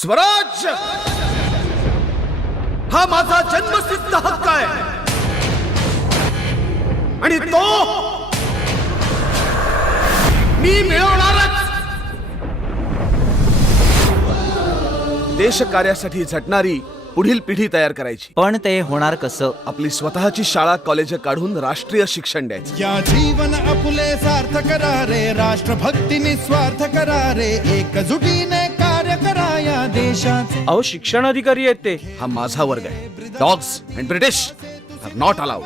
स्वराज्य हा माझा जन्मसिद्ध हक्क आहे. आणि तो मी मिळवणारच. देश कार्यासाठी झटणारी पुढील पिढी तयार करायची. पण ते होणार कसं? आपली स्वतःची शाळा कॉलेज काढून राष्ट्रीय शिक्षण द्यायचं. या जीवन आपुले सार्थ करा रे राष्ट्रभक्ती निस्वार्थ करा रे एकजुटीने अहो शिक्षण अधिकारी आहेत ते. हा माझा वर्ग आहे. Dogs and British are not allowed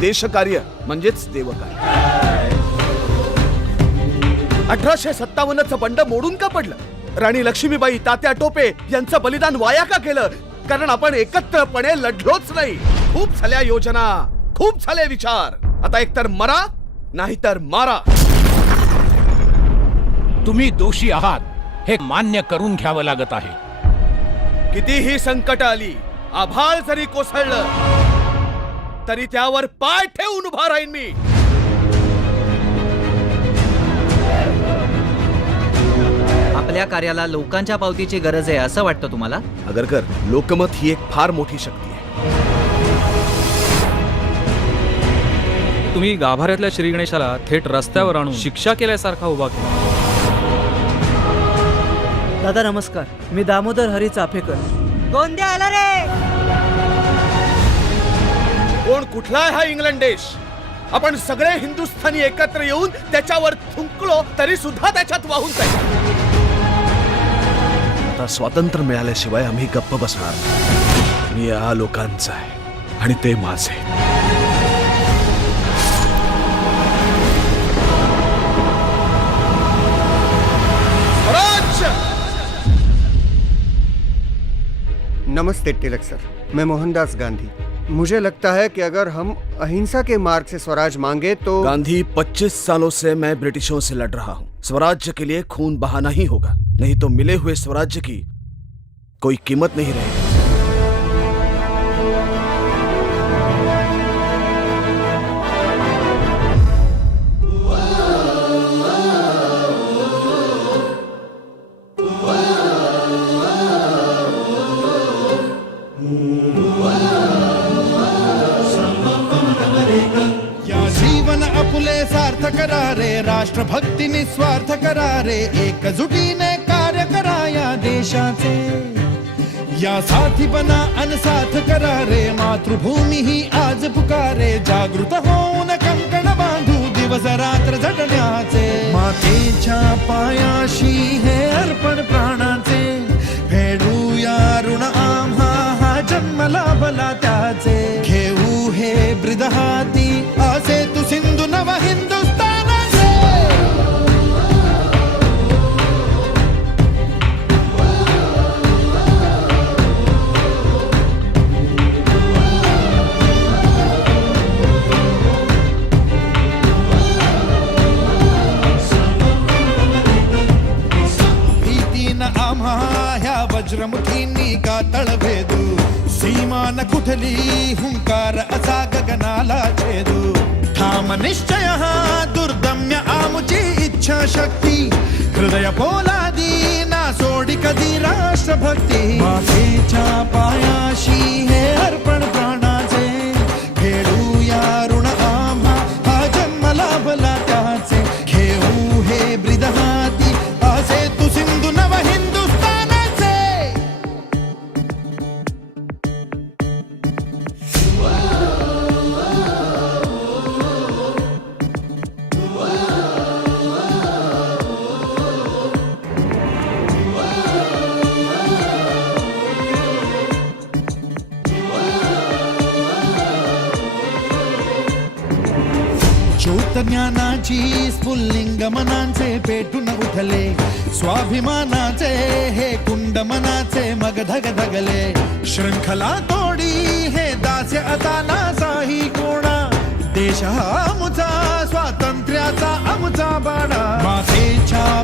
देशकार्य म्हणजेच देवकार्य. अठराशे सत्तावन्नच बंड मोडून का पडलं? राणी लक्ष्मीबाई तात्या टोपे यांचं बलिदान वाया का केलं कारण आपण एकत्रपणे लढलोच नाही. खूप झाल्या योजना खूप झाले विचार. आता एकतर मरा नाहीतर मारा. तुम्ही दोषी आहात हे मान्य करून घ्यावं लागत आहे. कितीही संकट आली आभाळ जरी कोसळलं तरी त्यावर पाय ठेवून उभा राहीन मी. आपल्या कार्याला लोकांच्या पावतीची गरज आहे असं वाटतं तुम्हाला? अगरकर लोकमत ही एक फार मोठी शक्ती आहे. तुम्ही गाभाऱ्यातल्या श्री गणेशाला थेट रस्त्यावर आणून शिक्षा केल्यासारखा उभा केला. दादा नमस्कार. मी दामोदर हरी चाफेकर. कोण कुठला आहे हा इंग्लंड देश? आपण सगळे हिंदुस्थानी एकत्र येऊन त्याच्यावर थुंकलो तरी सुद्धा त्याच्यात वाहून जाईल. आता स्वातंत्र्य मिळाल्याशिवाय आम्ही गप्प बसणार मी या लोकांचा आहे आणि ते माझे. नमस्ते तिलक सर, मैं मोहनदास गांधी। मुझे लगता है कि अगर हम अहिंसा के मार्ग से स्वराज मांगे तो गांधी 25 सालों से मैं ब्रिटिशों से लड़ रहा हूँ। स्वराज्य के लिए खून बहाना ही होगा, नहीं तो मिले हुए स्वराज्य की कोई कीमत नहीं रहेगी। राष्ट्रभक्ती निस्वार्थ करा रे एकजुटीने कार्य करा या देशाचे. या साथी बना अनसाथ करा रे मातृभूमी ही आज पुकारे. जागृत होऊन कंकण बांधू दिवस रात्र झटण्याचे मातेच्या पायाशी हे अर्पण प्राणाचे. फेडूया ऋण आम्हा हा जन्मला बला त्या ವಜ್ರಮುಖೀನ್ನಿ ಕಾತಳಬೇದು ಸೀಮಾನ ಕುಠಲಿ ಹುಂಕಾರ ಅಸಾಗ ಗನಾಲ ಛೇದು ಧಾಮ ನಿಶ್ಚಯ ದುರ್ದಮ್ಯ ಆಮುಚಿ ಇಚ್ಛಾ ಶಕ್ತಿ ಹೃದಯ ಪೋಲಾದಿ ನಾ ಸೋಡಿ ಕದಿ ರಾಷ್ಟ್ರಭಕ್ತಿ ज्योतज्ञानाची स्फुल्लिंग मनांचे पेटून उठले. स्वाभिमानाचे हे कुंड मनाचे मग धग धगले श्रृंखला तोडी हे दास्य आता नासाही कोणा. देश हा आमचा स्वातंत्र्याचा आमुचा बाणा. मातेच्या